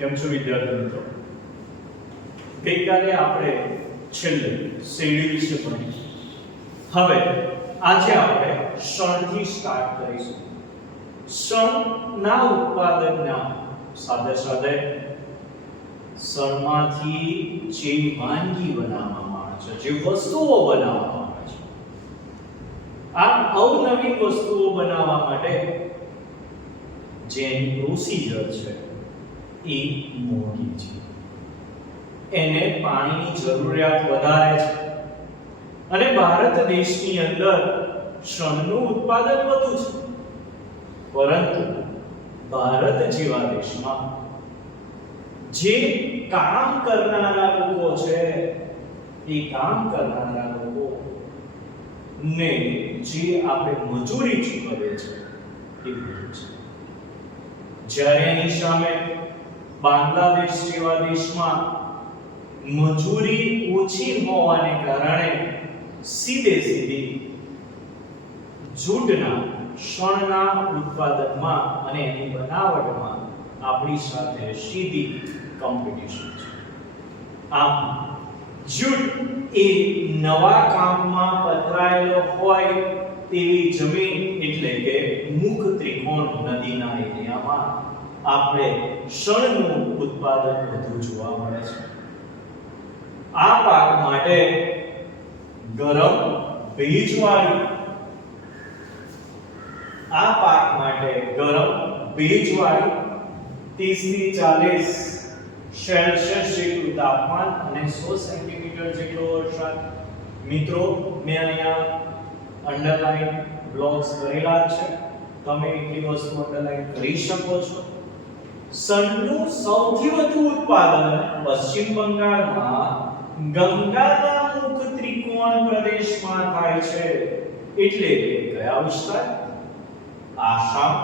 કેમ છો વિદ્યાર્થી મિત્રો? ગઈકાલે આપણે છેલ્લે શેરડી વિશે ભણ્યું. હવે આજે આપણે શણથી સ્ટાર્ટ કરીશું. શણના ઉત્પાદનના સાથે સાથે શણમાંથી જે વાનગી બનાવવામાં આવે છે, જે વસ્તુઓ બનાવવામાં આવે છે, આ અવનવી વસ્તુઓ બનાવવા માટે જે પ્રોસીજર છે એ મોંઘી છે. એને પાણીની જરૂરિયાત વધારે છે અને ભારત દેશની અંદર શણનું ઉત્પાદન વધુ છે. પરંતુ ભારત જેવા દેશમાં જે કામ કરનારા લોકો છે, એ કામ કરનારા લોકો ને જે આપણે મજૂરી ચૂકવીએ છીએ એ વધુ છે. જ્યારે એની સામે બાંગ્લાદેશ જેવા દેશમાં મજૂરી ઓછી હોવાને કારણે સીધી જૂટના શણના ઉત્પાદનમાં અને એની બનાવટમાં આપણી સાથે સીધી કોમ્પિટિશન છે. આમ જૂટ એ નવા કામમાં પથરાયેલો હોય તેવી જમીન એટલે કે મુખ ત્રિકોણ નદીના એરિયામાં આપણે શણનું ઉત્પાદન વધુ જોવા મળે છે. આ પાક માટે ગરમ ભેજવાળી 30 થી 40 સેલ્સિયસ જેટલું તાપમાન અને 100 સેન્ટીમીટર જેટલો વરસાદ. મિત્રો, મેં અહીંયા અંડરલાઈન બ્લોક્સ કરેલા છે, તમે એટલી વસ્તુ અંડરલાઈન કરી શકો છો. શણનું સૌથી વધુ ઉત્પાદન પશ્ચિમ બંગાળમાં ગંગાના મુખ ત્રિકોણ પ્રદેશમાં થાય છે. એટલે કયા વિસ્તાર? આસામ,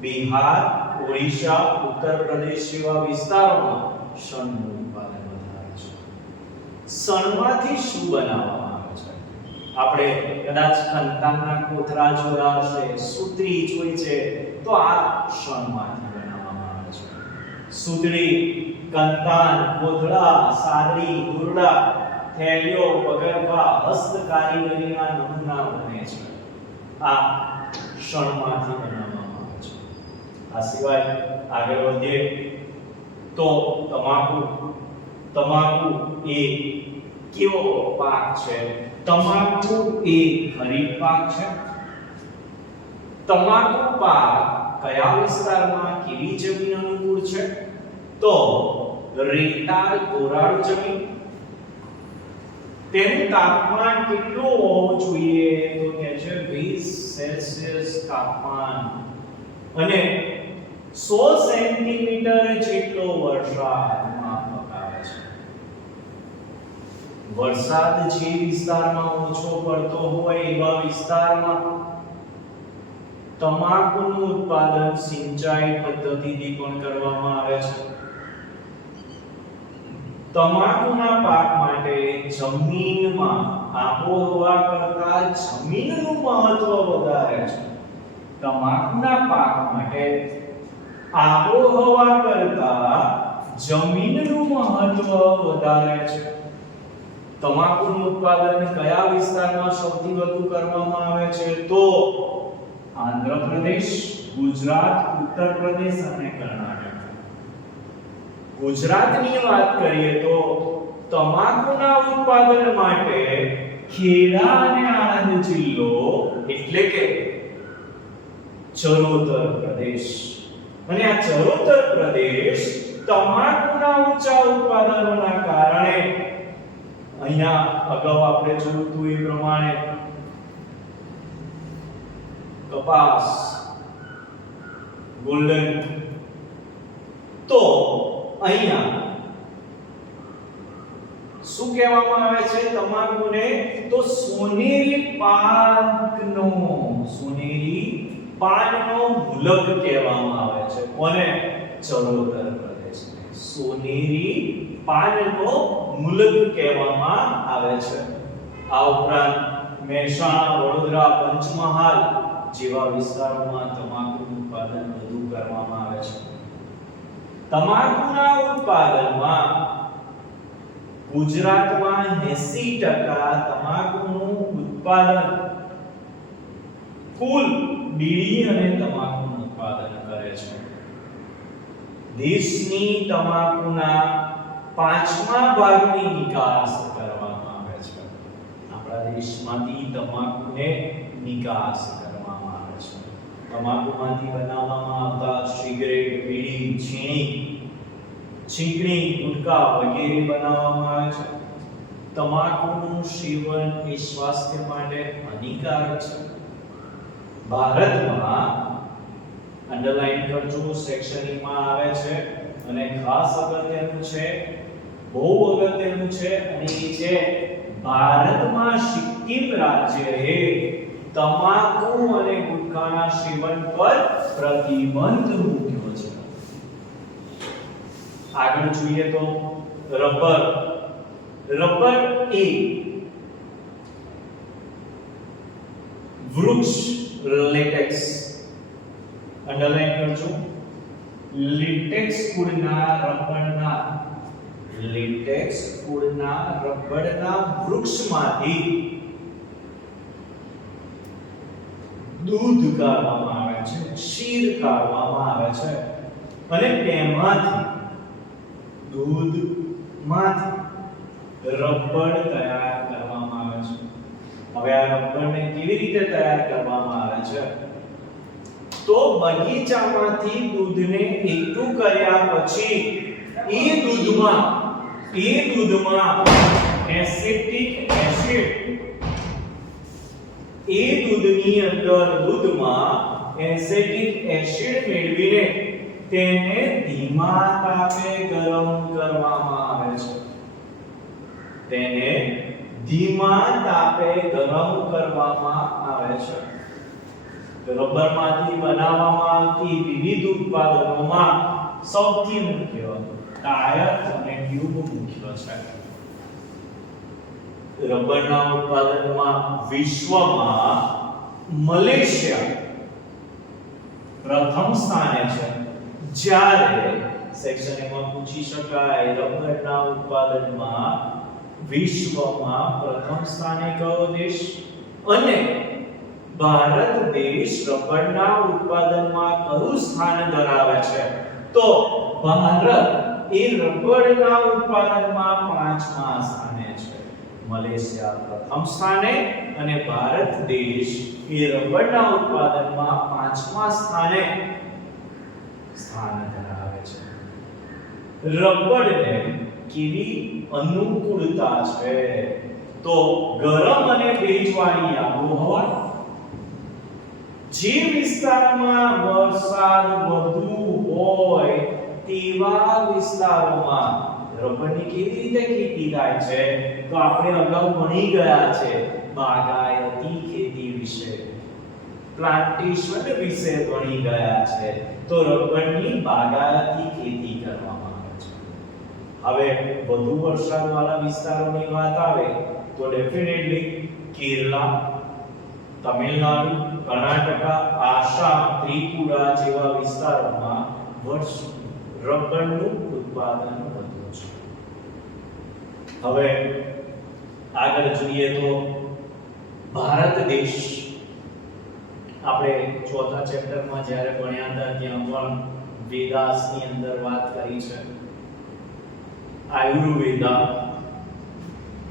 બિહાર, ઓડિશા, ઉત્તર પ્રદેશ જેવા વિસ્તારોમાં શણનું ઉત્પાદન વધારે છે. શણમાંથી શું બનાવવામાં આવે છે? આપણે કદાચ કંતાનના કોથળા જોયા હશે, સૂતરી જોઈ છે, તો આ શણમાંથી બનાવવામાં આવે છે. સૂતરી, કંતાન, કોથળા, સાદડી, દોરડા, થેલીઓ, પગરખા, હસ્તકારીગરીના નમૂના બને છે. આ શણમાંથી બનાવવામાં આવે છે. આ સિવાય આગળ વધીએ તો તમાકુ એ કેવો પાક છે? તમાકુ એ ખરીફ પાક છે. તમાકુ પાક કયા વિસ્તારમાં કેવી જમીન અનુકૂળ છે? તો રેતાળ કોરાળ જમીન. તેનું તાપમાન કેટલું હોવું જોઈએ? તો કે છે 20 સેલ્સિયસ તાપમાન અને 100 સેન્ટીમીટર જેટલો વરસાદ માફક આવે છે. વરસાદ જે વિસ્તારમાં ઓછો પડતો હોય એવા વિસ્તારમાં તમાકુનું ઉત્પાદન સિંચાઈ પદ્ધતિથી પણ કરવામાં આવે છે. તમાકુના પાક માટે જમીનમાં આબોહવા કરતા જમીનનું મહત્વ વધારે છે. તમાકુના પાક માટે આબોહવા કરતા જમીનનું મહત્વ વધારે છે. તમાકુનું ઉત્પાદન કયા વિસ્તારમાં સૌથી વધુ કરવામાં આવે છે? તો આંધ્રપ્રદેશ, ગુજરાત, ઉત્તર પ્રદેશ અને કર્ણાટક. ગુજરાતની વાત કરીએ તો તમાકુના ઉત્પાદન માટે ખેડા અને આણંદ જિલ્લો એટલે કે ચરોતર પ્રદેશ. અને આ ચરોતર પ્રદેશ તમાકુના ઊંચા ઉત્પાદનોના કારણે અહીંયા અગાઉ આપણે જોયું હતું એ પ્રમાણે કપાસ, ગોલ્ડન, તો અહીંયા શું કહેવામાં આવે છે તમાકુને? તો સોનેરી પાનનો મુલક કહેવામાં આવે છે. કોને? ચરોતર પ્રદેશને સોનેરી પાનનો મુલક કહેવામાં આવે છે. આ ઉપરાંત મહેસાણા, વડોદરા, પંચમહાલ જેવા વિસ્તારોમાં તમાકુનું ઉત્પાદન વધુ કરવામાં આવે છે. તમાકુના ઉત્પાદનમાં ગુજરાતમાં 80% તમાકુનું ઉત્પાદન કુલ બીડી અને તમાકુનું ઉત્પાદન કરે છે. દેશની તમાકુના 5મા ભાગની નિકાસ કરવામાં આવે છે. આપણા દેશમાંથી તમાકુને નિકાસ કરવામાં આવે છે. તમાકુમાંથી બનાવવામાં આવતા સિગરેટ, બીડી, છીંકણી, ગુટકા વગેરે બનાવવામાં આવે છે. તમાકુનું સેવન એ સ્વાસ્થ્ય માટે હાનિકારક છે. ભારતમાં અંડરલાઈન કરજો, સેક્શન માં આવે છે અને ખાસ અગત્યનું છે, બહુ અગત્યનું છે અને એ છે ભારતમાં સિક્કિમ રાજ્યએ તમાકુ અને ગુટખાના સેવન પર પ્રતિબંધ મૂક્યો છે. આગળ જોઈએ તો રબર એ વૃક્ષ લેટેક્સ, અંડરલાઈન કરજો, લેટેક્સ કુળના રબરના વૃક્ષમાંથી દૂધ કાઢવામાં આવે છે, ક્ષીર કાઢવામાં આવે છે અને તેમાંથી દૂધમાંથી રબર તૈયાર કરવામાં આવે છે. હવે આ રબરને કેવી રીતે તૈયાર કરવામાં આવે છે? તો બગીચામાંથી દૂધને એકઠું કર્યા પછી એ દૂધમાં એસિટિક એસિડ મેળવીને તેને ધીમા તાપે ગરમ કરવામાં આવે છે. રબરમાંથી બનાવવામાં આવતી વિવિધ ઉત્પાદનોમાં સૌથી મુખ્ય ટાયર અને ટ્યુબ મુખ્ય છે. રબરના ઉત્પાદનમાં વિશ્વમાં મલેશિયા પ્રથમ સ્થાને છે. જ્યારે સેક્શન એમાં પૂછી શકાય રબરના ઉત્પાદનમાં વિશ્વમાં પ્રથમ સ્થાને કયો દેશ અને ભારત દેશ રબરના ઉત્પાદનમાં કયું સ્થાન ધરાવે છે? તો ભારત એ રબરના ઉત્પાદનમાં 5મા સ્થાને છે. મલેશિયા પ્રથમ સ્થાને અને ભારત દેશ એ રબરના ઉત્પાદનમાં 5મા સ્થાને સ્થાન ધરાવે છે. રબરને કેવી અનુકૂળતા છે? તો ગરમ અને ભેજવાળી આબોહવા, જે વિસ્તારમાં વરસાદ વધુ હોય તેવા વિસ્તારોમાં રબરની કેવી રીતે ખેતી થાય છે? તો આપણે અગાઉ ભણી ગયા છે બાગાયતી ખેતી વિશે, પ્લાન્ટેશન વિશે ભણી ગયા છે. તો રબરની બાગાયતી ખેતી કરવામાં આવે છે. હવે વધુ વરસાદવાળા વિસ્તારોની વાત આવે તો ડેફિનેટલી કેરલા, તમિલનાડુ, કર્ણાટકા, આસામ, ત્રિપુરા જેવા વિસ્તારોમાં રબરનું ઉત્પાદન વધુ છે. હવે આગળ જોઈએ તો ભારત દેશ, આપણે ચોથા ચેપ્ટરમાં જ્યારે ભણ્યા હતા ત્યાં પણ વેદાસની અંદર વાત કરી છે. આયુર્વેદા,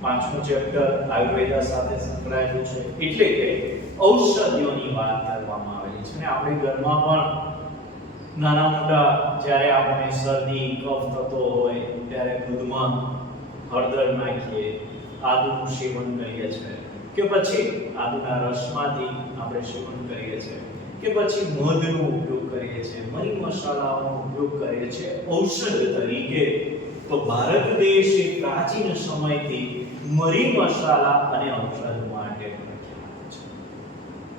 5મું ચેપ્ટર આયુર્વેદા સાથે સંકળાયેલું છે, એટલે કે ઔષધિઓની વાત કરવામાં આવેલી છે. અને આપણે ઘરમાં પણ નાના મોટા જ્યારે આપણને શરદી કફ થતો હોય ત્યારે દૂધમાં હળદર નાખીએ, આદુનું સેવન કરીએ છીએ, કે પછી આદુના રસમાંથી આપણે સેવન કરીએ છીએ, કે પછી મધનો ઉપયોગ કરીએ છીએ, મરી મસાલાઓનો ઉપયોગ કરીએ છીએ ઔષધ તરીકે. તો ભારત દેશ એ પ્રાચીન સમયથી મરી મસાલા અને ઔષધ માટે પ્રખ્યાત છે.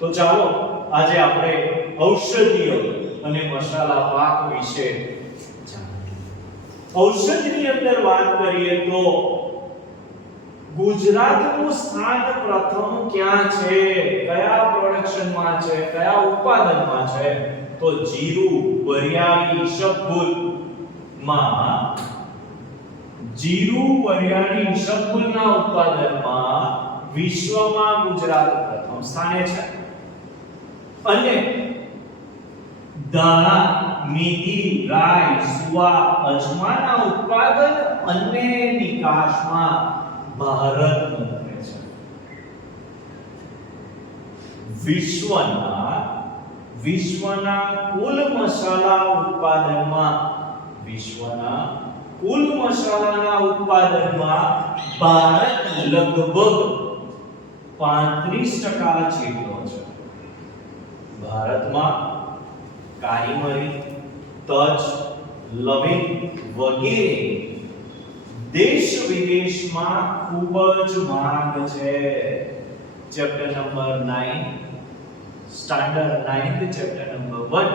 તો ચાલો આજે આપણે ઔષધીય અને મસાલા પાક વિશે જાણીએ. ઔષધની અંદર વાત કરીએ તો ગુજરાતનું સ્થાન પ્રથમ ક્યાં છે? કયા પ્રોડક્શનમાં છે? કયા ઉત્પાદનમાં છે? તો જીરું, વરિયાળી, ઈસબગુલ માં જીરું વરિયાળી ઈસબગુલના ઉત્પાદનમાં વિશ્વમાં ગુજરાત પ્રથમ સ્થાને છે અને દાણા, મેથી, રાઈ, સુવા, અજમાના ઉત્પાદન અને નિકાસમાં ભારત નંબર છે. વિશ્વના કુલ મસાલા ઉત્પાદનમાં ભારત લગભગ 35% જેટલો છે. ભારતમાં કારીમરી, તજ, લવિંગ વગેરે દેશ વિદેશમાં ખૂબ જ માંગ છે. Chapter number 9 standard 9th chapter number 1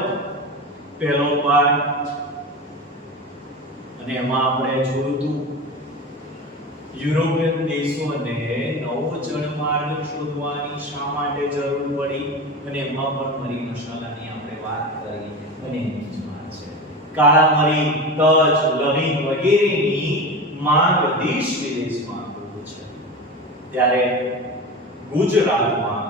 પહેલો પાઠ અને એમાં આપણે જોયું હતું યુરોપિયન દેશોને નવો જળમાર્ગ શોધવાની શા માટે જરૂર પડી અને એમાં પણ મરી મસાલાની આપણે વાત કરી અને એની જ વાત છે. કાળા મરી, તજ, લવિંગ વગેરેની માંગ દેશ વિદેશમાં ખૂબ છે. ત્યારે ગુજરાતમાં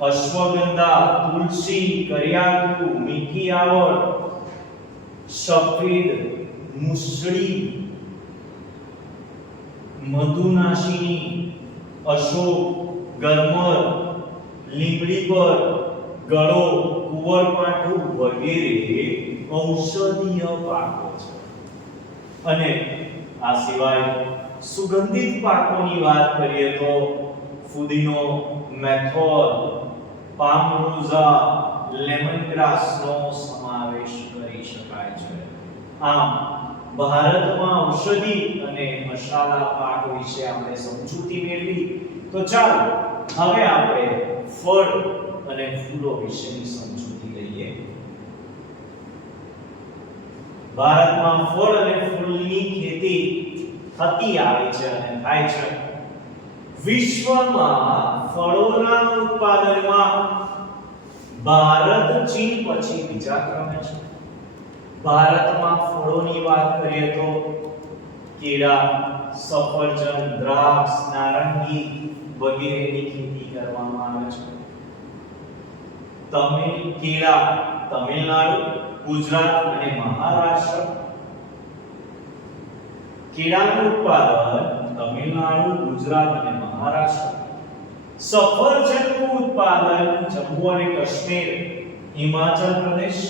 અશ્વગંધા, તુલસી, કરિયાકુ, મીઠી આવળ, સફેદ મુસળી, મધુનાશિની, અશોક, ગરમર, લીમડી પર, ગળો, કુંવરપાઠું વગેરે ઔષધીય પાકો છે. અને આ સિવાય સુગંધિત પાકોની વાત કરીએ તો ફુદીનો, મેથોલ, પામરોઝા, લેમનગ્રાસનો સમાવેશ કરી શકાય છે. આમ ભારતમાં ઔષધિ અને મસાલા પાક વિશે આપણે સમજૂતી મેળવી. તો ચાલો હવે આપણે ફળ અને ફૂલો વિશેની સમજૂતી લઈએ. ભારતમાં ફળ અને ફૂલની ખેતી થતી આવી છે અને થાય છે. વિશ્વમાં ફળોના ઉત્પાદનમાં ભારત ચીન પછી બીજા ક્રમે છે. ભારતમાં ફળોની વાત કરીએ તો કેળા, સફરજન, દ્રાક્ષ, નારંગી વગેરેની ખેતી કરવામાં આવે છે. કેળા તમિલનાડુ, ગુજરાત અને મહારાષ્ટ્ર. કેળાનું ઉત્પાદન તમિલનાડુ, ગુજરાત અને મહારાષ્ટ્ર. સફરજનનું ઉત્પાદન જમ્મુ અને કાશ્મીર, હિમાચલ પ્રદેશ.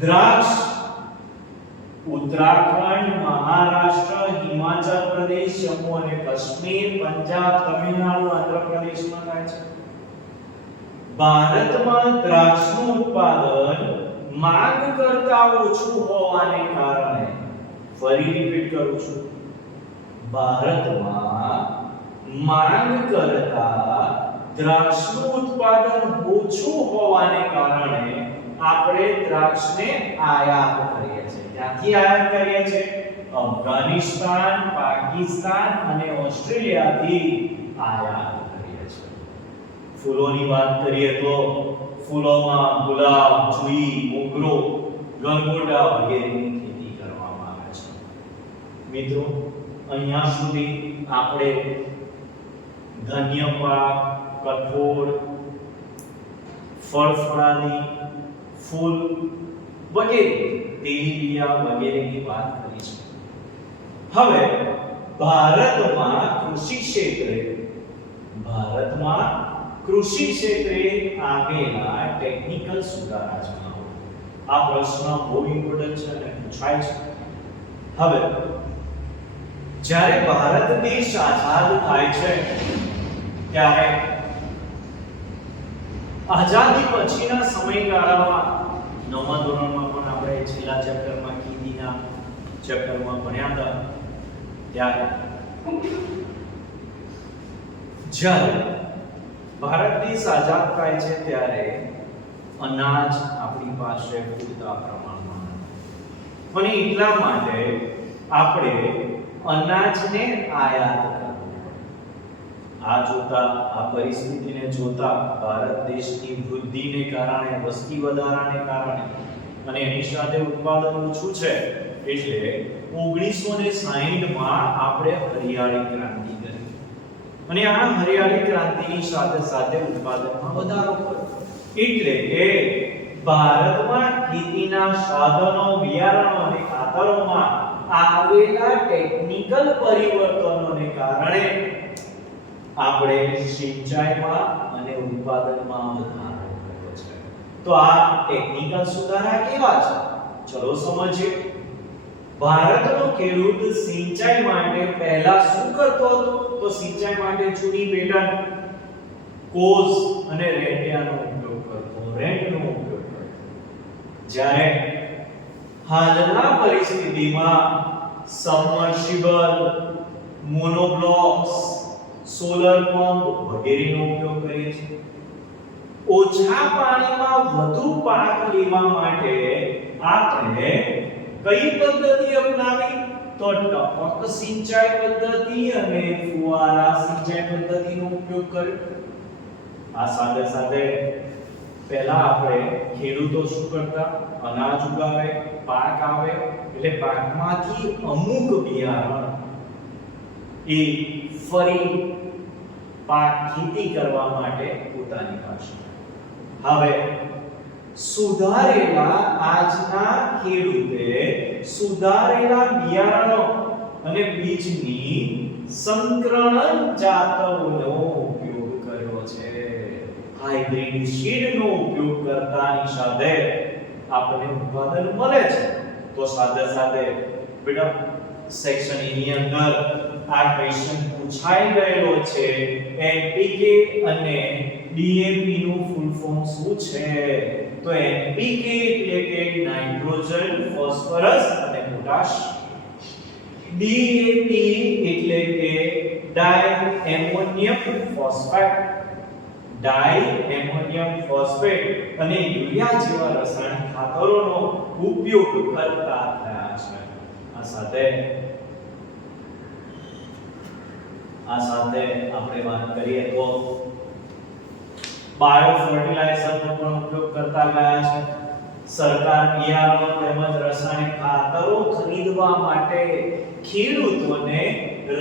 દ્રાક્ષ ઉત્તરાખંડ, મહારાષ્ટ્ર, હિમાચલ પ્રદેશ, જમ્મુ અને કાશ્મીર, પંજાબ, તમિલનાડુ, આંધ્ર પ્રદેશમાં થાય છે. ભારતમાં દ્રાક્ષનું ઉત્પાદન માંગ કરતા ઓછું હોવાને કારણે, ફરી રિપીટ કરું છું, ભારતમાં માંગ કરતા દ્રાક્ષનું ઉત્પાદન ઓછું હોવાને કારણે આપણે દ્રાક્ષને આયાત કરીએ છીએ. ક્યાંથી આયાત કરીએ છીએ? અફઘાનિસ્તાન, પાકિસ્તાન અને ઓસ્ટ્રેલિયાથી આયાત કરીએ છીએ. ફૂલોની વાત કરીએ તો ફૂલોમાં ગુલાબ, જુઈ, મોગરો, ગલગોટા વગેરેની ખેતી કરવામાં આવે છે. મિત્રો અહીંયા સુધી આપણે ધાન્ય પાક, કઠોળ, ફળફળાદી, ફૂલ વગેરે, તેલીબિયા વગેરેની વાત કરી છે. હવે ભારતમાં કૃષિ ક્ષેત્રે આવેલા ટેકનિકલ સુધારા જણાવો. આ પ્રશ્ન બહુ ઇમ્પોર્ટન્ટ છે અને પૂછાય છે. હવે જ્યારે ભારત દેશ આઝાદ થાય છે ત્યારે આઝાદી પછીના સમયગાળામાં 9મા ધોરણમાં પણ આપણે છેલ્લા ચેપ્ટરમાં ખેતીના ચેપ્ટરમાં ભણ્યા હતા. ત્યારે જ્યારે ભારત દેશ આઝાદ થાય છે ત્યારે અનાજ આપણી પાસે પૂરતા પ્રમાણમાં નથી અને એટલા માટે આપણે અનાજને આયાત કરવું પડે. આ જોતા આ પરિસ્થિતિને જોતા ભારત દેશની વૃદ્ધિને કારણે વસ્તી વધારાને કારણે અને એની સાથે ઉત્પાદન ઓછું છે એટલે 1960 માં આપણે હરિયાળી ક્રાંતિ કરી અને આ હરિયાળી ક્રાંતિની સાથે સાથે ઉત્પાદનમાં વધારો કર્યો એટલે કે ભારતમાં ખેતીના સાધનો બિયારણો અને ખાતરોમાં આવેલા ટેકનિકલ પરિવર્તનોને કારણે આપણે સિંચાઈમાં અને ઉત્પાદનમાં વધારો કર્યો છે તો આ ટેકનિકલ સુધારા કેવા છે ચલો સમજીએ ભારતનો ખેડૂત સિંચાઈ માટે પહેલા શું કરતો હતો તો સિંચાઈ માટે જૂની પેટર્ન કોઝ અને રેંટિયાનો ઉપયોગ કરતો રેંટનો ઉપયોગ કરતો જ્યારે હાલના પરિસ્થિતિમાં સબમર્સિબલ મોનોબ્લોક્સ સોલર પંપ વગેરેનો ઉપયોગ કરીએ છીએ ઓછા પાણીમાં વધુ પાક લેવા માટે આપણે કઈ પદ્ધતિ અપનાવી તો ટપક સિંચાઈ પદ્ધતિ અને ફુવારા સિંચાઈ પદ્ધતિનો ઉપયોગ કર્યો આ સાથે સાથે પહેલા આપણે ખેડૂતો શું કરતા અનાજ ઉગાવે પાક આવે એટલે પાકમાંથી અમુક બિયારણ એ ફરી પાક ખેતી કરવા માટે પોતાની પાસે હવે સુધારેલા આજના ખેડૂતે સુધારેલા બિયારણો અને બીજની સંકરણ જાતોનો ઉપયોગ કર્યો છે હાઇબ્રિડ સીડનો ઉપયોગ કરતાની સાથે આપણને ઉત્પાદન મળે છે તો સાથે સાથે બેટા સેક્શન ની અંદર આ ક્વેશ્ચન પૂછાઈ ગયેલો છે એનપીકે અને ડીએપી નું ફૂલ ફોર્મ શું છે તો એનપીકે એટલે કે નાઇટ્રોજન ફોસ્ફરસ અને પોટાશ ડીએપી એટલે કે ડાઈ એમોનિયમ ફોસ્ફેટ અને યુરિયા જેવા રાસાયણિક ખાતરોનો ઉપયોગ કરતા થયા છે આ સાથે આપણે વાત કરીએ તો બાયો ફર્ટિલાઇઝરનો પણ ઉપયોગ કરતા ગયા છે સરકાર બિયારણો તેમજ રાસાયણિક ખાતરો ખરીદવા માટે ખેડૂતોને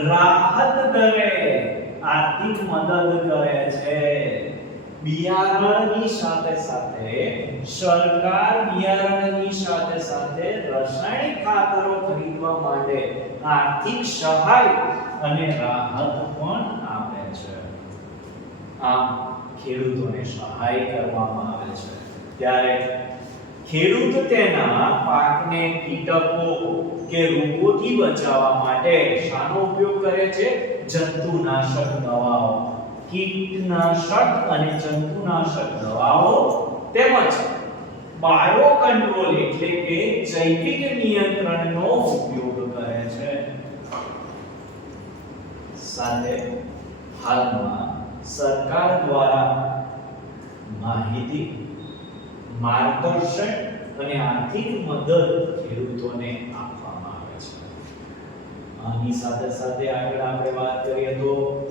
રાહત દરે આર્થિક મદદ કરે છે બિયારણની સાથે સાથે સરકાર બિયારણની સાથે સાથે રાસાયણિક ખાતરો ખરીદવા માટે આર્થિક સહાય અને રાહત પણ આપે છે આમ ખેડૂતોને સહાય કરવામાં આવે છે ત્યારે ખેડૂત તેના પાકને કીટકો કે રોગોથી બચાવવા માટે શાનો ઉપયોગ કરે છે જંતુનાશક દવાઓ કીટનાશક અને જંતુનાશક દવાઓ તેમજ બાયો કંટ્રોલ એટલે કે જૈવિક નિયંત્રણનો ઉપયોગ કરે છે સાથે હાલમાં સરકાર દ્વારા માહિતી માર્ગદર્શન અને આર્થિક મદદ ખેડૂતોને આપવામાં આવે છે આની સાથે સાથે આગળ આપણે વાત કરીએ તો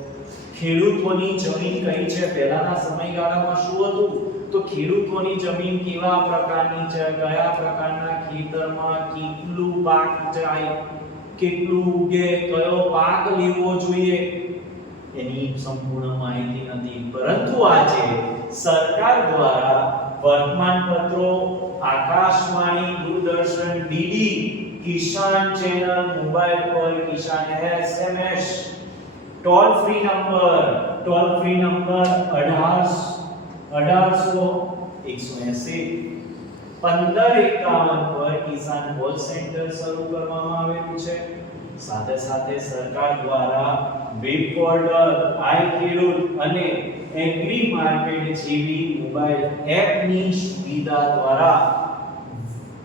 ખેડૂતોની જમીન કઈ છે પહેલાના સમયગાળામાં શું હતું તો ખેડૂતોની જમીન કેવા પ્રકારની છે કયા પ્રકારના ખેતરમાં કેટલું પાક જાય કેટલું ઉગે કયો પાક લેવો જોઈએ એની સંપૂર્ણ માહિતી નથી પરંતુ આજે સરકાર દ્વારા વર્તમાનપત્રો આકાશવાણી દૂરદર્શન ડીડી કિસાન ચેનલ મોબાઈલ પર કિસાન એસએમએસ ટોલ ફ્રી નંબર 1800 180 1551 પર કિસાન કોલ સેન્ટર શરૂ કરવામાં આવેલું છે સાથે સાથે સરકાર દ્વારા વેબ પોર્ટલ આઈ ખેડૂત અને એગ્રી માર્કેટ જેવી મોબાઈલ એપની સુવિધા દ્વારા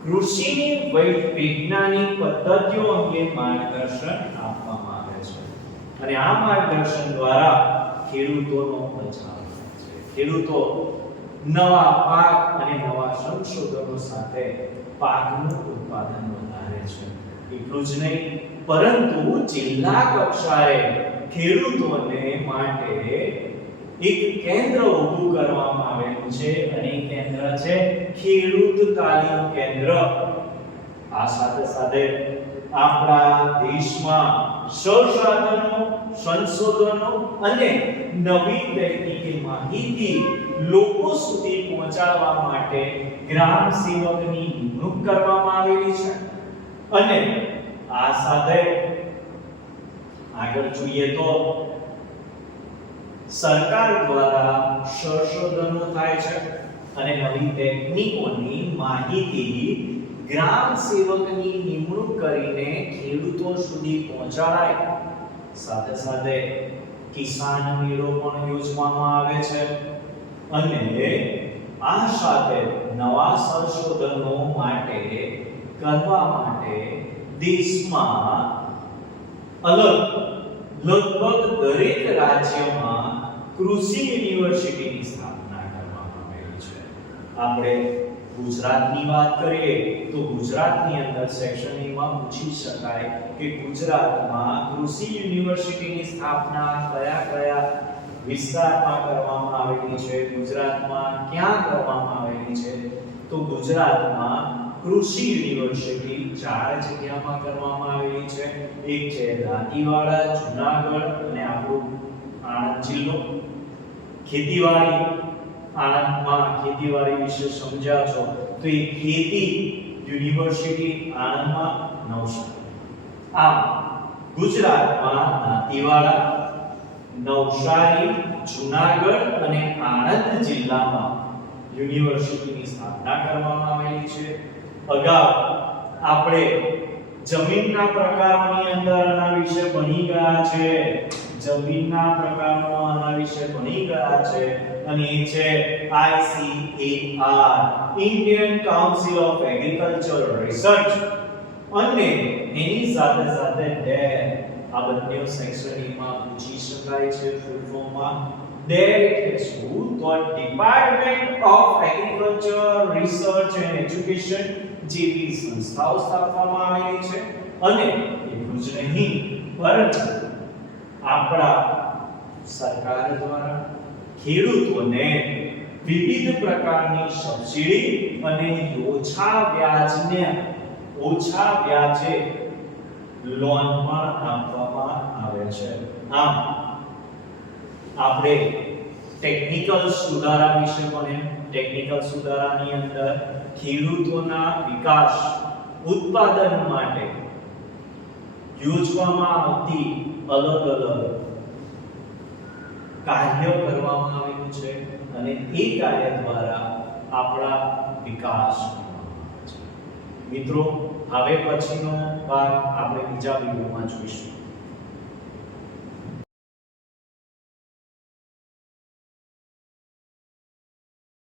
કૃષિની વૈજ્ઞાનિક પદ્ધતિઓ અંગે માર્ગદર્શન આપવામાં આવે છે અને આ માર્ગદર્શન દ્વારા ખેડૂતોનો બચાવ થાય છે ખેડૂતો નવા પાક અને નવા સંશોધનો સાથે પાકનું ઉત્પાદન વધારે છે એટલું જ નહીં પરંતુ જિલ્લા કક્ષાએ ખેડૂતોને માટે એક કેન્દ્ર ઊભું કરવામાં આવેલું છે અને એ કેન્દ્ર છે ખેડૂત તાલીમ કેન્દ્ર. આ સાથે સાથે આપણા દેશમાં સંશોધનો, સંશોધનો અને નવી તકનીકી માહિતી લોકો સુધી પહોંચાડવા માટે ગ્રામ સેવકની નિમણૂક કરવામાં આવેલી છે. અને આ સાથે આગળ જોઈએ તો સરકાર દ્વારા સંશોધનો થાય છે અને નવી ટેકનિકોની માહિતી ગ્રામ સેવકની નિમણૂક કરીને ખેડૂતો સુધી પહોંચાડાય. સાથે સાથે કિસાન મેળો પણ યોજવામાં આવે છે અને આ સાથે નવા સંશોધનો માટે કરવા માટે દેશમાં લગભગ દરેક રાજ્યમાં કૃષિ યુનિવર્સિટીની સ્થાપના કરવામાં આવેલી છે. આપણે ગુજરાતની વાત કરીએ તો ગુજરાતની અંદર સેક્શન A માં પૂછી શકાય કે ગુજરાતમાં કૃષિ યુનિવર્સિટીની સ્થાપના કયા વિસ્તારમાં કરવામાં આવેલી છે, ગુજરાતમાં ક્યાં કરવામાં આવેલી છે? તો ગુજરાતમાં કૃષિ યુનિવર્સિટી 4 જગ્યામાં કરવામાં આવેલી છે. એક છે દાંતીવાડા, જૂનાગઢ અને આપણું આણંદ જિલ્લો. ખેતીવાડી આણંદમાં ખેતીવાડી વિશે સમજ્યા છો તો એ ખેતી યુનિવર્સિટી આણંદમાં, નવસારી. આમ ગુજરાતમાં દાંતીવાડા, નવસારી, જૂનાગઢ અને આણંદ જિલ્લામાં યુનિવર્સિટીની સ્થાપના કરવામાં આવેલી છે. અગાઉ આપણે જમીનના પ્રકારોની અંદર આના વિશે ભણી ગયા છે. જમીનના પ્રકારો આના વિશે ભણી ગયા છે અને એ છે ICAR, Indian council of agricultural research. અને એની સાથે સાથે DARE, આ બંને સેક્શન A માં પૂછી શકાય છે ફૂલ ફોર્મમાં. DARE એટલે શું? તો department of agriculture research and education જેવી સંસ્થાઓ સ્થાપવામાં આવેલી છે. અને એટલું જ નહીં પરંતુ આપણા સરકાર દ્વારા ખેડૂતોને વિવિધ પ્રકારની સબસિડી અને ઓછા વ્યાજે લોન પણ આપવામાં આવે છે. આમ આપણે ટેકનિકલ સુધારા વિશે પણ ટેકનિકલ સુધારાની અંદર ખેડૂતોના વિકાસ ઉત્પાદન માટે યોજવામાં આવતી અલગ કાર્ય કરવામાં આવેલું છે અને એ કાર્ય દ્વારા આપણા વિકાસ કરવામાં આવે છે. મિત્રો હવે પછીનો ભાગ આપણે બીજા વિડિયોમાં જોઈશું.